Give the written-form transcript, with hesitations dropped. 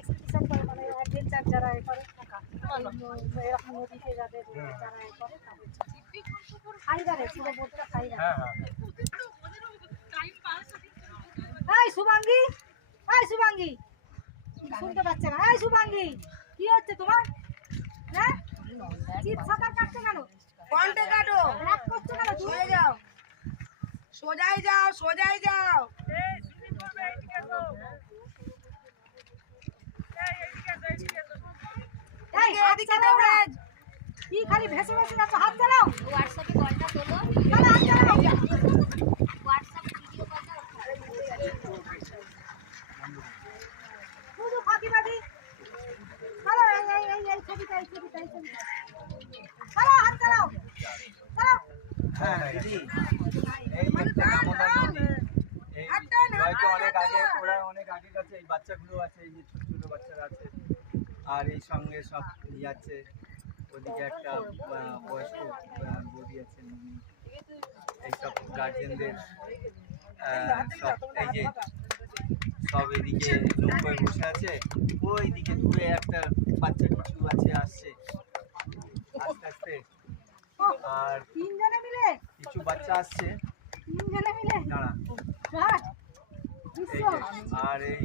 Expedition করে মানে adventure যারা এ করে এরকম নদীতে যাদের যারা এ করে তাদের খাইবারে পুরো বোটটা খাইবারে। এই শুভাঙ্গী, এই শুভাঙ্গী শুনতে পাচ্ছে না? এই শুভাঙ্গী কি হচ্ছে তোমার? হ্যাঁ চিৎ সাঁতার কাটছো কেন? কন্টে কাটো, রাগ করছো কেন? সরে যাও, সোজাই যাও, সোজাই যাও। এই এদিকে দেবরাজ কি খালি ভেসে ভেসে যাচ্ছ? হাত চালাও, হোয়াটসঅ্যাপে কলটা তোলো, চলো হাত চালাও। হোয়াটসঅ্যাপ ভিডিও কলটা শুধু ফাঁকিবাজি। চলো এই এই এই এই ছবিটা এই ছবিটা এই ছবিটা চলো হাত চালাও, চলো। হ্যাঁ দিদি, এই হচ্ছে দামোদর নদী। এই হয়তো অনেক আগে, ওরা অনেক আগে গেছে। এই বাচ্চাগুলো আছে, এই যে ছোট ছোট বাচ্চারা আছে, আর এই সঙ্গে সব যাচ্ছে। ওদিকে একটা বয়স্ক বৌদি আছেন, এইসব গার্জেনদের সব এই যে সব এদিকে নৌকায় বসে আছে। ওইদিকে দূরে একটা বাচ্চা কিছু আছে, আসছে আস্তে আস্তে। আর তিনজনে মিলে, কিছু বাচ্চা আসছে, তিনজনে মিলে দাঁড়া। বাহ, এই দৃশ্য। যে, আর এই